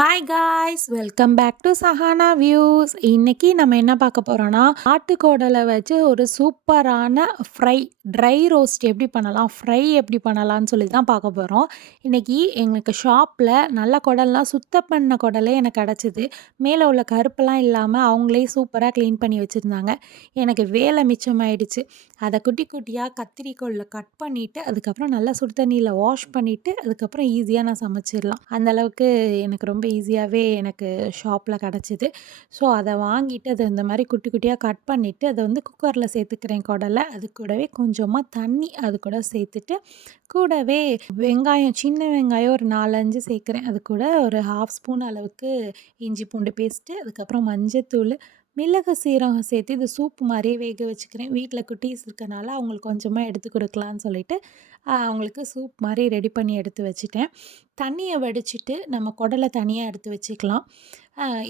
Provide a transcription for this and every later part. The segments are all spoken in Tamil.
Hi guys, welcome back to Sahana views. இன்னைக்கு நம்ம என்ன பார்க்க போகிறோன்னா, ஆட்டுக்கோடலை வச்சு ஒரு சூப்பரான ஃப்ரை, ட்ரை ரோஸ்ட் எப்படி பண்ணலாம், ஃப்ரை எப்படி பண்ணலாம்னு சொல்லி தான் பார்க்க போகிறோம். இன்றைக்கி எங்களுக்கு ஷாப்பில் நல்ல குடல்லாம் சுத்தம் பண்ண குடலே எனக்கு கிடச்சிது. மேலே உள்ள கருப்பெல்லாம் இல்லாமல் அவங்களே சூப்பராக க்ளீன் பண்ணி வச்சுருந்தாங்க. எனக்கு வேலை மிச்சமாயிடுச்சு. அதை குட்டி குட்டியாக கத்திரிக்கோலில் கட் பண்ணிவிட்டு அதுக்கப்புறம் நல்லா சுடு தண்ணியில் வாஷ் பண்ணிவிட்டு அதுக்கப்புறம் ஈஸியாக நான் சமைச்சிடலாம். அந்தளவுக்கு எனக்கு ரொம்ப ஈஸியாகவே எனக்கு ஷாப்பில் கிடச்சிது. ஸோ அதை வாங்கிட்டு அதை இந்த மாதிரி குட்டி குட்டியாக கட் பண்ணிவிட்டு அதை வந்து குக்கரில் சேர்த்துக்கிறேன் குடலை. அது கூடவே கொஞ்சமாக தண்ணி அது கூட சேர்த்துட்டு கூடவே வெங்காயம், சின்ன வெங்காயம் ஒரு 4-5 சேர்க்குறேன். அது கூட ஒரு 1/2 ஸ்பூன் அளவுக்கு இஞ்சி பூண்டு பேஸ்ட்டு, அதுக்கப்புறம் மஞ்சத்தூள், மிளகு, சீரகம் சேர்த்து இது சூப் மாதிரியே வேக வச்சுக்கிறேன். வீட்டில் குட்டீஸ் இருக்கனால அவங்களுக்கு கொஞ்சமாக எடுத்து கொடுக்கலான்னு சொல்லிட்டு அவங்களுக்கு சூப் மாதிரி ரெடி பண்ணி எடுத்து வச்சுட்டேன். தண்ணியை வடிச்சிட்டு நம்ம குடலை தனியாக எடுத்து வச்சுக்கலாம்.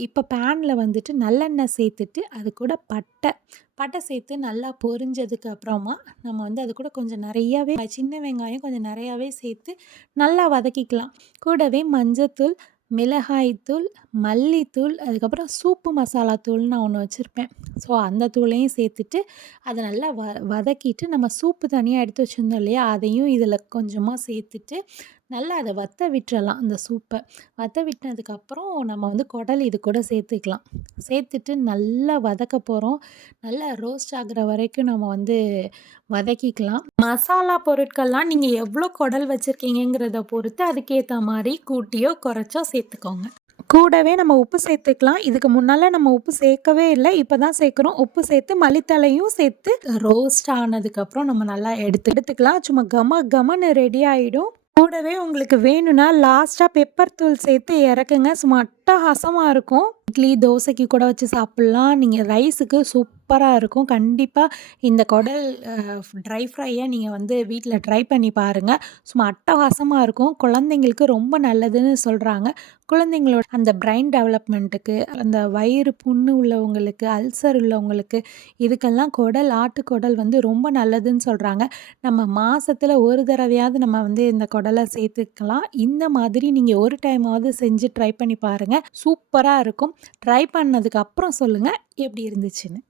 இப்போ பேனில் வந்துட்டு நல்லெண்ணெய் சேர்த்துட்டு அது கூட பட்டை சேர்த்து நல்லா பொரிஞ்சதுக்கு அப்புறமா நம்ம வந்து அது கூட கொஞ்சம் நிறையாவே சின்ன வெங்காயம் கொஞ்சம் நிறையாவே சேர்த்து நல்லா வதக்கிக்கலாம். கூடவே மஞ்சத்தூள், மிளகாய்த்தூள், மல்லித்தூள், அதுக்கப்புறம் சூப்பு மசாலா தூள்னு நான் ஒன்று வச்சுருப்பேன். ஸோ அந்த தூளையும் சேர்த்துட்டு அதை நல்லா வதக்கிட்டு நம்ம சூப்பு தனியாக எடுத்து வச்சுருந்தோம் இல்லையா, அதையும் இதில் கொஞ்சமாக சேர்த்துட்டு நல்லா அதை வற்ற விட்டுறலாம். அந்த சூப்பை வற்ற விட்டதுக்கப்புறம் நம்ம வந்து குடல் இது கூட சேர்த்துக்கலாம். சேர்த்துட்டு நல்லா வதக்க போகிறோம். நல்லா ரோஸ்ட் ஆகிற வரைக்கும் நம்ம வந்து வதக்கிக்கலாம். மசாலா பொருட்கள்லாம் நீங்கள் எவ்வளோ குடல் வச்சுருக்கீங்கிறத பொறுத்து அதுக்கேற்ற மாதிரி கூட்டியோ குறைச்சோ சேர்த்துக்கோங்க. கூடவே நம்ம உப்பு சேர்த்துக்கலாம். இதுக்கு முன்னால் நம்ம உப்பு சேர்க்கவே இல்லை, இப்போ தான் சேர்க்குறோம். உப்பு சேர்த்து மல்லித்தழையும் சேர்த்து ரோஸ்ட் ஆனதுக்கப்புறம் நம்ம நல்லா எடுத்துக்கலாம். சும்மா கமன்னு ரெடி ஆகிடும். கூடவே உங்களுக்கு வேணும்னா லாஸ்ட்டாக பெப்பர் தூள் சேர்த்து இறக்குங்க. சும்மா அட்டகாசமாக இருக்கும். இட்லி, தோசைக்கு கூட வச்சு சாப்பிட்லாம். நீங்கள் ரைஸுக்கு சூப்பராக இருக்கும். கண்டிப்பாக இந்த குடல் ட்ரை ஃப்ரையை நீங்கள் வந்து வீட்டில் ட்ரை பண்ணி பாருங்கள். சும்மா அட்டகாசமாக இருக்கும். குழந்தைங்களுக்கு ரொம்ப நல்லதுன்னு சொல்கிறாங்க. குழந்தைங்களோட அந்த பிரைன் டெவலப்மெண்ட்டுக்கு, அந்த வயிறு புண்ணு உள்ளவங்களுக்கு, அல்சர் உள்ளவங்களுக்கு, இதுக்கெல்லாம் ஆட்டுக்குடல் வந்து ரொம்ப நல்லதுன்னு சொல்கிறாங்க. நம்ம மாதத்தில் ஒரு தடவையாவது நம்ம வந்து இந்த குடலை சேர்த்துக்கலாம். இந்த மாதிரி நீங்கள் ஒரு டைமாவது செஞ்சு ட்ரை பண்ணி பாருங்கள். சூப்பராக இருக்கும். ட்ரை பண்ணதுக்கு அப்புறம் சொல்லுங்கள் எப்படி இருந்துச்சுன்னு.